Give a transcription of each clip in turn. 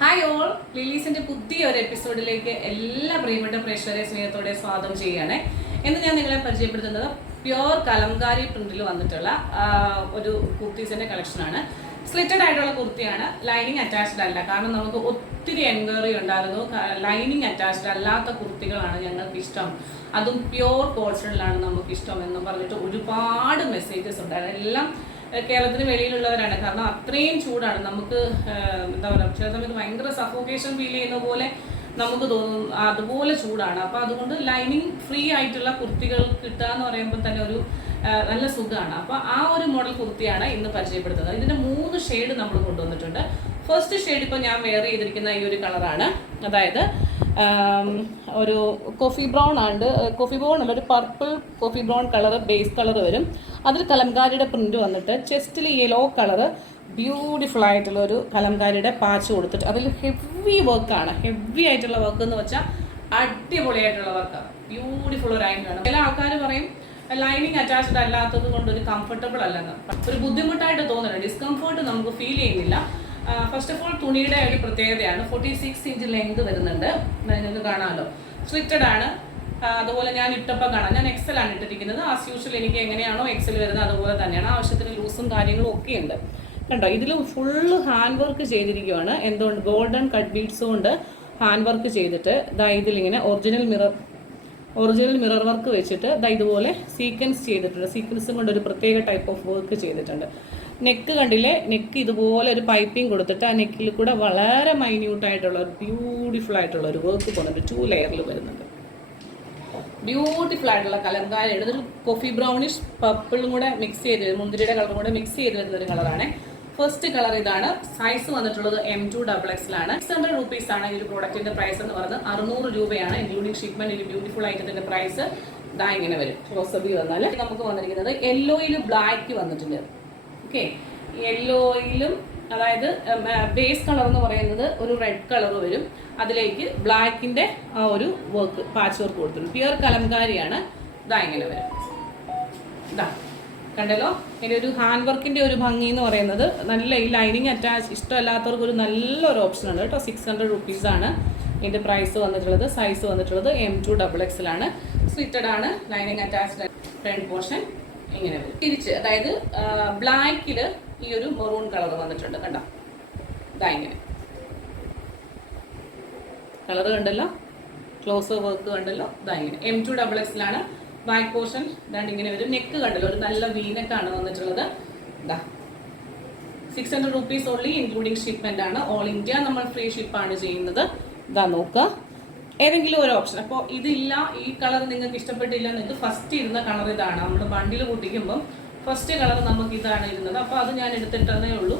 Hi all, ലിലീസിന്റെ പുതിയൊരു എപ്പിസോഡിലേക്ക് എല്ലാ പ്രിയപ്പെട്ട പ്രേക്ഷകരെ സ്നേഹത്തോടെ സ്വാഗതം ചെയ്യുകയാണ്. എന്ന് ഞാൻ നിങ്ങളെ പരിചയപ്പെടുത്തുന്നത് പ്യോർ കലംകാരി പ്രിന്റിൽ വന്നിട്ടുള്ള ഒരു കുർത്തീസിന്റെ കളക്ഷനാണ്. സ്ലിറ്റഡ് ആയിട്ടുള്ള കുർത്തിയാണ്, ലൈനിങ് അറ്റാച്ച്ഡ് അല്ല. കാരണം നമുക്ക് ഒത്തിരി എൻക്വയറി ഉണ്ടായിരുന്നു, ലൈനിങ് അറ്റാച്ച്ഡ് അല്ലാത്ത കുർത്തികളാണ് ഞങ്ങൾക്ക് ഇഷ്ടം, അതും പ്യോർ കോട്ടണിലാണ് നമുക്ക് ഇഷ്ടം എന്ന് പറഞ്ഞിട്ട് ഒരുപാട് മെസ്സേജസ് ഉണ്ടായിരുന്നു. എല്ലാം കേരളത്തിന് വെളിയിലുള്ളവരാണ്. കാരണം അത്രയും ചൂടാണ്, നമുക്ക് എന്താ പറയുക, ചില സമയത്ത് ഭയങ്കര സഫോക്കേഷൻ ഫീൽ ചെയ്യുന്ന പോലെ നമുക്ക് തോന്നും, അതുപോലെ ചൂടാണ്. അപ്പോൾ അതുകൊണ്ട് ലൈനിങ് ഫ്രീ ആയിട്ടുള്ള കുർത്തികൾ കിട്ടുക എന്ന് പറയുമ്പോൾ തന്നെ ഒരു നല്ല സുഖമാണ്. അപ്പോൾ ആ ഒരു മോഡൽ കുർത്തിയാണ് ഇന്ന് പരിചയപ്പെടുത്തുന്നത്. ഇതിൻ്റെ 3 ഷെയ്ഡ് നമ്മൾ കൊണ്ടുവന്നിട്ടുണ്ട്. ഫസ്റ്റ് ഷെയ്ഡ് ഇപ്പോൾ ഞാൻ വെയർ ചെയ്തിരിക്കുന്ന ഈ ഒരു കളറാണ്, അതായത് ഒരു കോഫി ബ്രൗൺ ആണ്, കോഫി ബ്രൗൺ അല്ല, ഒരു purple coffee brown colour base colour വരും. അതിൽ കലംകാരിയുടെ പ്രിന്റ് വന്നിട്ട് ചെസ്റ്റിൽ യെല്ലോ കളർ ബ്യൂട്ടിഫുൾ ആയിട്ടുള്ള ഒരു കലംകാരിയുടെ പാച്ച് കൊടുത്തിട്ട് അതിൽ ഹെവി വർക്കാണ്. ഹെവി ആയിട്ടുള്ള വർക്ക് എന്ന് വെച്ചാൽ അടിപൊളിയായിട്ടുള്ള വർക്കാണ്, ബ്യൂട്ടിഫുൾ ഒരു ആയിട്ടാണ്. ചില ആൾക്കാർ പറയും ലൈനിങ് അറ്റാച്ച്ഡ് അല്ലാത്തത് കൊണ്ട് ഒരു കംഫർട്ടബിൾ അല്ലെന്ന്, ഒരു ബുദ്ധിമുട്ടായിട്ട് തോന്നുന്നുണ്ട്, ഡിസ്കംഫേർട്ട് നമുക്ക് ഫീൽ ചെയ്യുന്നില്ല. ഫസ്റ്റ് ഓഫ് ഓൾ തുണിയുടെ ഒരു പ്രത്യേകതയാണ്, 46 ഇഞ്ച് ലെങ്ത് വരുന്നുണ്ട്, നിങ്ങൾക്ക് കാണാമല്ലോ. സ്ലിറ്റഡ് ആണ്. അതുപോലെ ഞാൻ ഇട്ടപ്പോൾ കാണാം, ഞാൻ എക്സൽ ആണ് ഇട്ടിരിക്കുന്നത്. ആസ് യൂഷ്വൽ എനിക്ക് എങ്ങനെയാണോ എക്സൽ വരുന്നത് അതുപോലെ തന്നെയാണ്. ആവശ്യത്തിന് ലൂസും കാര്യങ്ങളും ഒക്കെ ഉണ്ട്. കണ്ടോ, ഇതിൽ ഫുള്ള് ഹാൻഡ് വർക്ക് ചെയ്തിരിക്കുകയാണ്. എന്തുകൊണ്ട് ഗോൾഡൻ കട്ട് ബീഡ്സ് കൊണ്ട് ഹാൻഡ് വർക്ക് ചെയ്തിട്ട് ഇതിലിങ്ങനെ ഒറിജിനൽ മിറർ വർക്ക് വെച്ചിട്ട് ഇതുപോലെ സീക്വൻസ് ചെയ്തിട്ടുണ്ട്. സീക്വൻസും കൊണ്ട് ഒരു പ്രത്യേക ടൈപ്പ് ഓഫ് വർക്ക് ചെയ്തിട്ടുണ്ട്. നെക്ക് കണ്ടില്ലേ, നെക്ക് ഇതുപോലെ ഒരു പൈപ്പിംഗ് കൊടുത്തിട്ട് ആ നെക്കിൽ കൂടെ വളരെ മൈന്യൂട്ടായിട്ടുള്ള ഒരു ബ്യൂട്ടിഫുൾ ആയിട്ടുള്ള ഒരു വർക്ക് പോകുന്നുണ്ട്. 2 ലെയറിൽ വരുന്നുണ്ട്. ബ്യൂട്ടിഫുൾ ആയിട്ടുള്ള കലംകാരി, ഇതൊരു കോഫി ബ്രൗണിഷ് പർപ്പിളും കൂടെ മിക്സ് ചെയ്ത്, മുന്തിരിയുടെ കളറും കൂടെ മിക്സ് ചെയ്ത് വരുന്ന ഒരു കളറാണ്. ഫസ്റ്റ് കളർ ഇതാണ്. സൈസ് വന്നിട്ടുള്ളത് M2XX ആണ്. 600 rupees ആണ് ഈ ഒരു പ്രോഡക്റ്റിന്റെ പ്രൈസ് എന്ന് പറയുന്നത്. 600 രൂപയാണ് ഇൻക്ലൂഡിംഗ് ഷിപ്മെന്റ്. ഈ ബ്യൂട്ടിഫുൾ ഐറ്റത്തിന്റെ പ്രൈസ് ഇങ്ങനെ വരും. ക്ലോസബിൽ വന്നാൽ നമുക്ക് വന്നിരിക്കുന്നത് യെല്ലോയിലും ബ്ലാക്ക് വന്നിട്ടുണ്ട്. ഓക്കെ, യെല്ലോയിലും, അതായത് ബേസ് കളർ എന്ന് പറയുന്നത് ഒരു റെഡ് കളർ വരും, അതിലേക്ക് ബ്ലാക്കിന്റെ ആ ഒരു വർക്ക് പാച്ച് വർക്ക് കൊടുത്തിട്ടുണ്ട്. പ്യുവർ കലംകാരിയാണ്. ഇങ്ങനെ വരും. കണ്ടല്ലോ, ഇതിൻ്റെ ഒരു ഹാൻഡ് വർക്കിന്റെ ഒരു ഭംഗി എന്ന് പറയുന്നത് നല്ല, ഈ ലൈനിങ് അറ്റാച്ച് ഇഷ്ടമല്ലാത്തവർക്ക് ഒരു നല്ലൊരു ഓപ്ഷനാണ് കേട്ടോ. 600 rupees ആണ് ഇതിന്റെ പ്രൈസ് വന്നിട്ടുള്ളത്. സൈസ് വന്നിട്ടുള്ളത് M2XX ആണ്. സ്ലിറ്റഡ് ആണ്, ലൈനിങ് അറ്റാച്ച്ഡ്. ഫ്രണ്ട് പോർഷൻ ഇങ്ങനെ വരും. തിരിച്ച്, അതായത് ബ്ലാക്കിൽ ഈ ഒരു മെറൂൺ കളർ വന്നിട്ടുണ്ട്. കണ്ടോ, ഇങ്ങനെ കളർ കണ്ടല്ലോ, ക്ലോസ് വർക്ക് കണ്ടല്ലോ. ഇങ്ങനെ M2XX ആണ്. ബാക്ക് പോർഷൻ ഇങ്ങനെ വരും. നെക്ക് കണ്ടല്ലോ, ഒരു നല്ല വീനെക്കാണ് വന്നിട്ടുള്ളത്. 600 rupees ഓൺലി ഇൻക്ലൂഡിംഗ് ഷിപ്മെന്റ് ആണ്. ഓൾ ഇന്ത്യ നമ്മൾ ഫ്രീ ഷിപ്പാണ് ചെയ്യുന്നത്. നോക്കുക, ഏതെങ്കിലും ഒരു ഓപ്ഷൻ. അപ്പോൾ ഇതില്ല, ഈ കളർ നിങ്ങൾക്ക് ഇഷ്ടപ്പെട്ടില്ല, നിങ്ങൾക്ക് ഫസ്റ്റ് ഇരുന്ന കളർ ഇതാണ്. നമ്മൾ ബണ്ടിൽ കൂട്ടിക്കുമ്പം ഫസ്റ്റ് കളർ നമുക്ക് ഇതാണ് ഇരുന്നത്. അപ്പോൾ അത് ഞാൻ എടുത്തിട്ടതേ ഉള്ളൂ.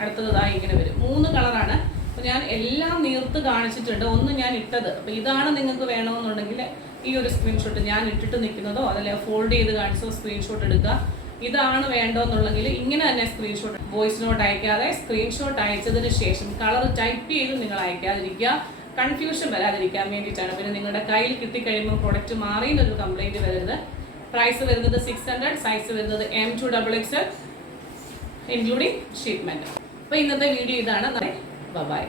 അടുത്തത് ഇങ്ങനെ വരും. 3 കളറാണ്. അപ്പോൾ ഞാൻ എല്ലാം നീർത്ത് കാണിച്ചിട്ടുണ്ട്. ഒന്ന് ഞാൻ ഇട്ടത്. അപ്പോൾ ഇതാണ് നിങ്ങൾക്ക് വേണമെന്നുണ്ടെങ്കിൽ ഈ ഒരു സ്ക്രീൻഷോട്ട് ഞാൻ ഇട്ടിട്ട് നിൽക്കുന്നതോ അതല്ല ഫോൾഡ് ചെയ്ത് കാണിച്ചോ സ്ക്രീൻഷോട്ട് എടുക്കുക. ഇതാണ് വേണ്ടോന്നുണ്ടെങ്കിൽ ഇങ്ങനെ തന്നെ സ്ക്രീൻഷോട്ട്, വോയിസ് നോട്ട് അയക്കാതെ സ്ക്രീൻഷോട്ട് അയച്ചതിന് ശേഷം കളർ ടൈപ്പ് ചെയ്ത് നിങ്ങൾ അയക്കാതിരിക്കുക. കൺഫ്യൂഷൻ വരാതിരിക്കാൻ വേണ്ടിയിട്ടാണ്. പിന്നെ നിങ്ങളുടെ കയ്യിൽ കിട്ടിക്കഴിയുമ്പോൾ പ്രൊഡക്റ്റ് മാറിയെന്നൊരു കംപ്ലൈൻറ്റ് വരരുത്. പ്രൈസ് വരുന്നത് 600, സൈസ് വരുന്നത് M2XX ഇൻക്ലൂഡിംഗ് ഷിപ്മെന്റ്. അപ്പോൾ ഇന്നത്തെ വീഡിയോ ഇതാണ്. ബൈ.